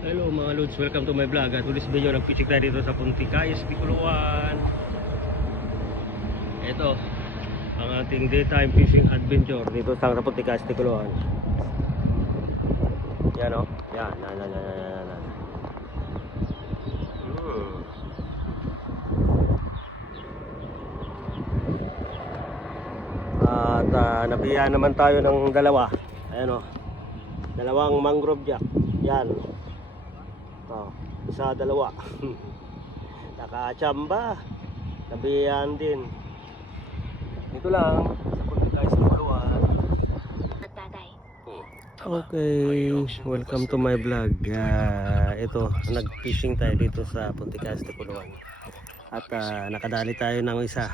Hello mga lods, welcome to my vlog. At ulit video, nagpisik tayo dito sa Punticais, Tikuluan. Ito ang ating daytime fishing adventure dito sa Punticais, Tikuluan. Yan o, yan. At nabiyahan naman tayo ng dalawa. Ayan o, dalawang mangrove jack. Yan. Isa, dalawa. Nakachamba. Nabiyan din. Dito lang sa Punticais, Tikuluan. Okay, welcome to my vlog. Ito, nag-fishing tayo dito sa Punticais, Tikuluan. At nakadali tayo ng isa.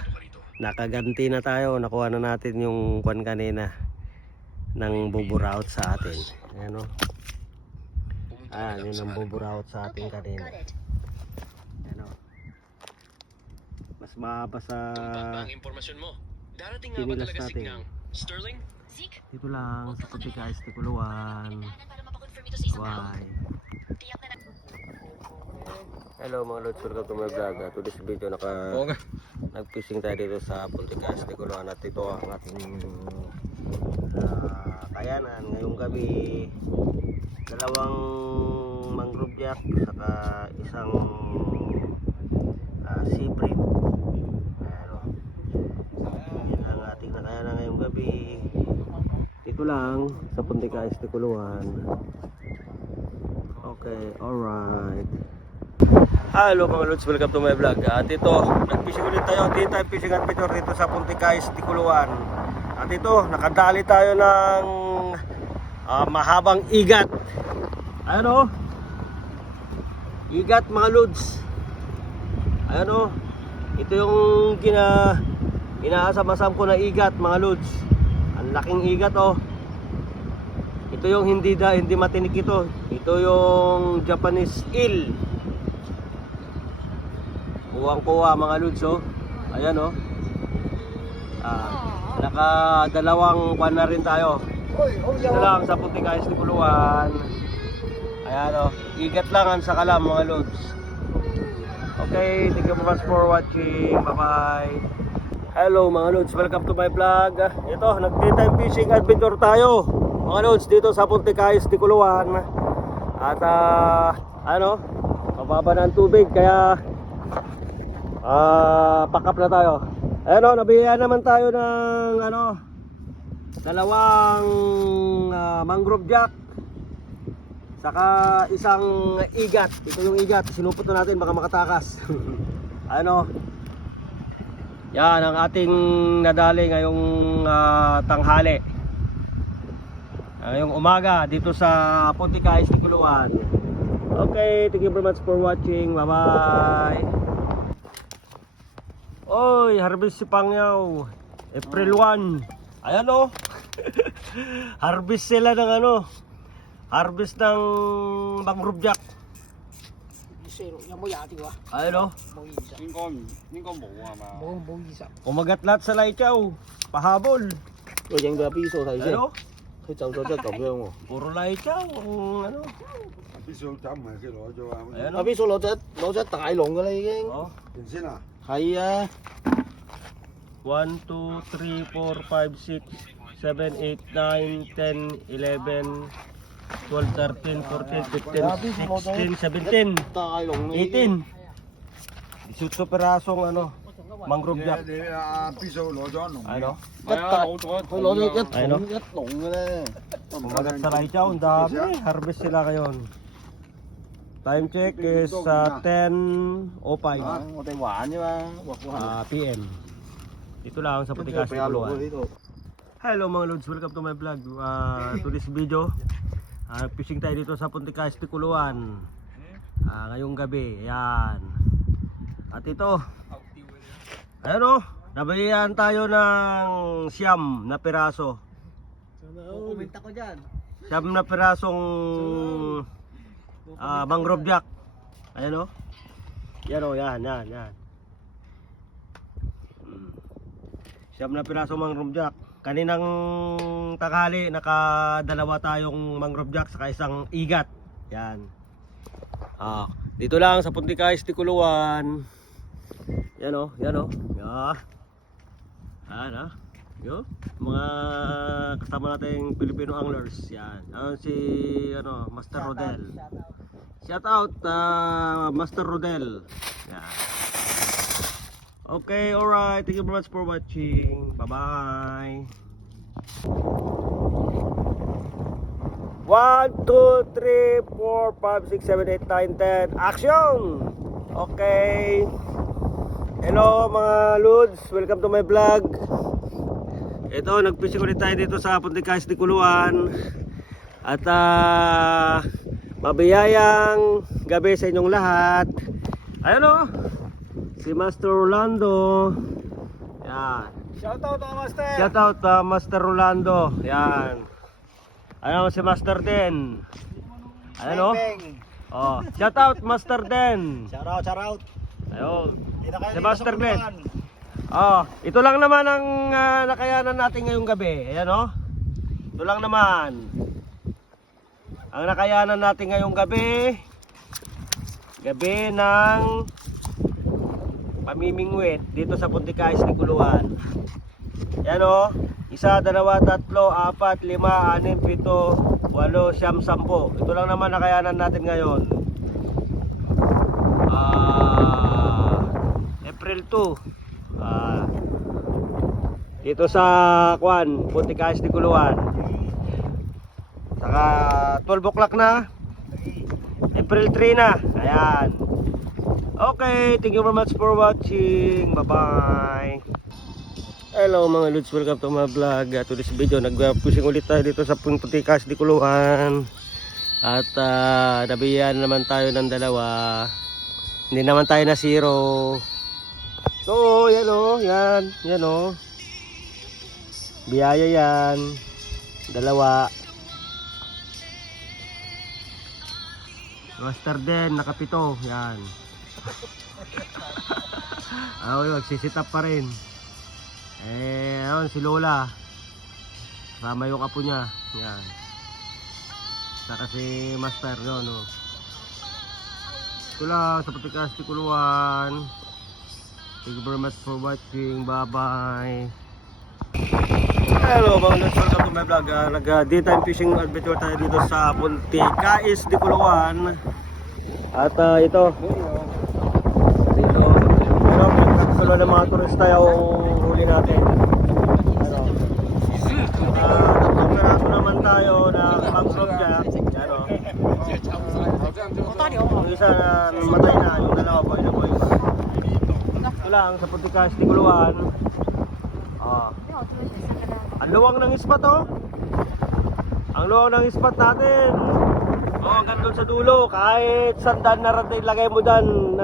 Nakaganti na tayo. Nakuha na natin yung kwan kanina ng buburaot sa atin. Ayan o. Yun ang buburaot sa ating kanina. Ano? Mas mahaba sa impormasyon mo. Darating nga ba talaga signal? Sterling? Dito lang sa Punticais, Tikuluan. Bye. Hello mga lods, welcome to my vlog. Today's video nag-fishing tayo dito sa Punticais, Tikuluan. At ito ang ating kayanan. Ngayong gabi, dalawang mangrove jack saka isang sea bream. Yan ang ating nakayanan ngayong gabi. Dito lang sa Punticais, Tikuluan. Okay, alright. Hello mga lods, welcome to my vlog. At ito, nag-fishing ulit tayo. Daytime fishing adventure dito sa Punticais, Tikuluan. At ito, nakadali tayo ng mahabang igat. Ayan o, igat mga lods. Ayan o, ito yung inaasam-asam ko na igat mga lods. Ang laking igat o. Ito yung hindi matinik ito. Ito yung Japanese eel. Kuwang-kuwa mga lods o. Ayan o. Nakadalawang kwan na rin tayo. Dito lang sa Punticais, Tikuluan. Ayan o, igat lang ang sakalam mga lods. Okay, thank you very much for watching. Bye bye. Hello mga lods, welcome to my vlog. Ito, nag-daytime fishing adventure tayo mga lods dito sa Punticais, Tikuluan. At mababa na ang tubig kaya pack up na tayo. Ayan o, nabiyahan naman tayo ng dalawang mangrove jack saka isang igat. Ito yung igat, sinupot na natin baka makatakas. Yan ang ating nadali ngayong tanghali, ngayong umaga dito sa Punticais, Tikuluan. Okay, thank you very much for watching. Bye bye. Oy, harvest si Pangyaw April 1. Ayan o. Harvest sila ng harvest ng mangrove jack. Ayan o. Umagat lahat sa laichaw. Pahabol. Ayan o. Puro laichaw. Ayan o. 係啊 1, 2, 3, 4, 5, 6, 7, 8, 9, 10, 11, 12, 13, 14, 15, 16, 17, 18. 18 perasong mangrove jack. 佢攞咗一籠嘅咧。 Kumagat sa laichaw, ang dami. Harvest sila ngayon. Time check is 10:05 我哋玩啫嘛， PM. Dito lang sa Punticais, Tikuluan. Hello mga lods, welcome to my vlog. To this video, fishing tayo dito sa Punticais, Tikuluan. Ngayong gabi, ayan. At ito, ayan o, nabalihan tayo ng siyam na piraso. Kumenta ko dyan. Siyam na pirasong mangrove jack. Ayan o. Yan o, yan. Siyam na pirasong mangrove jack. Kaninang tanghali nakadalawa tayong mangrove jack saka isang igat. Yan. Dito lang sa Punticais de Culuan. Yan o, yan o. Yan. Yan Yo, mga kasama nating Filipino anglers. Yan. Si Master Rodel. Shout out Master Rodel. Yan. Okay, alright. Thank you very much for watching. Bye-bye. 1, 2, 3, 4, 5, 6, 7, 8, 9, 10. Action! Okay. Hello mga Lods. Welcome to my vlog. Ito, nagfishing ulit tayo dito sa Punticais de Culuan. At mabiyayang gabi sa inyong lahat. Ayun o, si Master Rolando. Yan. Shout out Master. Shout out Master Rolando. Yan. Ayun si Master Den. Ayun o. Oh, shout out Master Den. Shout out. Ayun. Si Master Den. Oh, ito lang naman ang nakayanan natin ngayong gabi. Ayan o. Ito lang naman ang nakayanan natin ngayong gabi. Gabi ng pamimingwit dito sa Punticais de Culuan. Ayan o. 1, 2, 3, 4, 5, 6, 7, 8, 9, 10. Ito lang naman nakayanan natin ngayon. April 2. Dito sa Punticais de Culuan. Saka 12 o'clock na. April 3 na. Ayan. Okay, thank you very much for watching. Bye-bye. Hello mga Lods, welcome to my vlog. To this video, nag-fishing ulit tayo dito sa Punticais de Culuan. At nabiyan naman tayo ng dalawa. Hindi naman tayo na zero. So, yan o, yan o. Biyaya yan. Dalawa. Master Den, nakapito. Yan. Magsisit up pa rin. Ayun si Lola. Kasama yung apo niya. Yan. Saka si Master yun, no. Ito lang sa Punticais de Culuan. Thank you very much for watching. Bye bye. Hello mga Lods, welcome to my vlog. Nag-daytime fishing adventure tayo dito sa Punticais de Culuan. At ito nagkakasalo ng mga turista yung huli natin. Tatlong peraso naman tayo na mangrove jack. Yung isa matay na, yung dalawa boy na boy. Ito lang sa Punticais de Culuan. Ang luwang ng ispat oh. Ang luwang ng ispat natin. Hanggang doon sa dulo. Kahit sandan na rin lagay mo dyan,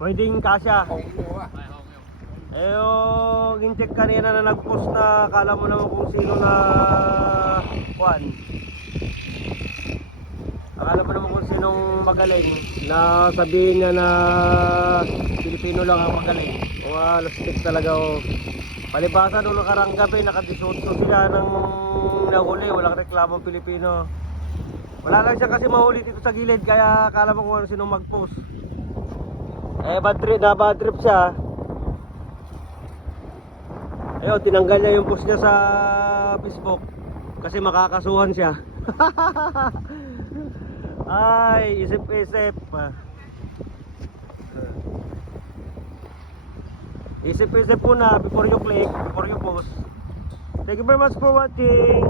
pwedeng kasya. Yung in-check kanina na nag-post na akala mo naman kung sino na akala mo naman kung sinong magaling na sabihin niya na Pilipino lang ang magaling. Lastik talaga oh. Palibasa nung nakarang gabi, naka-18 sila ng nahuli, walang reklamo Pilipino. Wala lang siya kasi mahuli dito sa gilid, kaya akala mo kung ano sinong mag-post. Bad trip siya. Ayun, tinanggal niya yung post niya sa Facebook kasi makakasuhan siya. Ay, isip-isip. Isip-isip muna before you click, before you post. Thank you very much for watching.